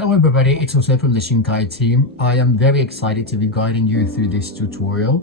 Hello everybody, it's Jose from the Shinkai team. I am very excited to be guiding you through this tutorial.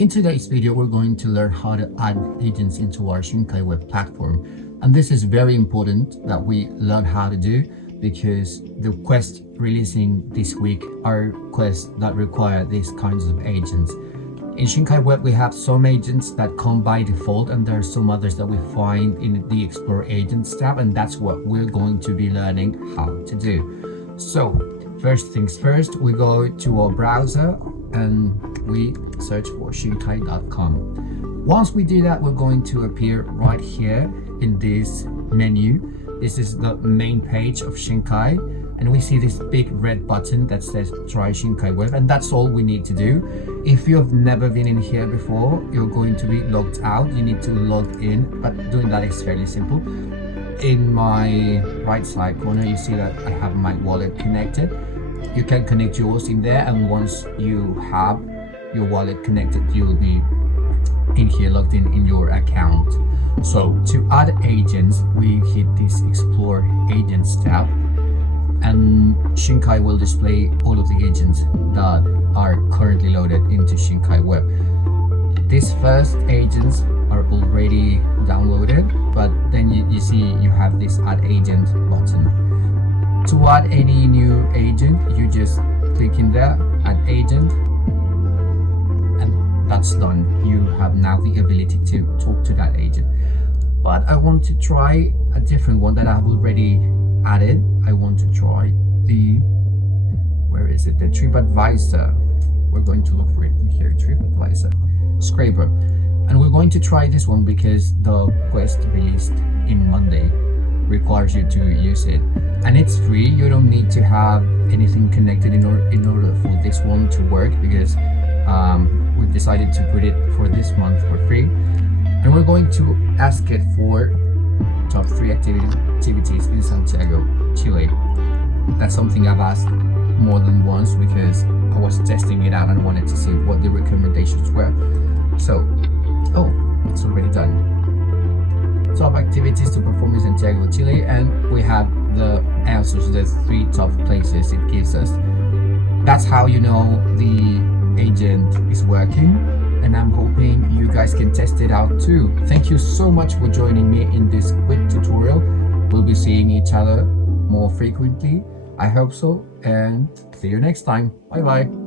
In today's video, we're going to learn how to add agents into our Shinkai Web platform. And this is very important that we learn how to do because the quests releasing this week are quests that require these kinds of agents. In Shinkai Web, we have some agents that come by default, and there are some others that we find in the Explore Agents tab, and that's what we're going to be learning how to do. So, first things first, we go to our browser and we search for shinkai.com. Once we do that, we're going to appear right here in this menu. This is the main page of Shinkai, and we see this big red button that says Try Shinkai Web, and that's all we need to do. If you've never been in here before, you're going to be logged out. You need to log in, but doing that is fairly simple. In my right side corner, you see that I have my wallet connected. You can connect yours in there, and once you have your wallet connected, you'll be in here logged in your account. So to add agents, we hit this Explore Agents tab, and Shinkai will display all of the agents that are currently loaded into Shinkai Web. These first agents are already downloaded, but then you see you have this Add Agent button. To add any new agent, you just click in there, Add Agent, and that's done. You have now the ability to talk to that agent. But I want to try a different one that I've already added. I want to try the, where is it? The TripAdvisor. We're going to look for it here, TripAdvisor, Scraper. And we're going to try this one because the quest released in Monday requires you to use it. And it's free. You don't need to have anything connected in order for this one to work, because we've decided to put it for this month for free. And we're going to ask it for top 3 activities in Santiago, Chile. That's something I've asked more than once because I was testing it out and wanted to see what the recommendations were. So, oh, it's already done. Top activities to perform in Santiago, Chile, and we have the answers, the 3 top places it gives us. That's how you know the agent is working, and I'm hoping you guys can test it out too. Thank you so much for joining me in this quick tutorial. We'll be seeing each other more frequently. I hope so, and see you next time. Bye bye.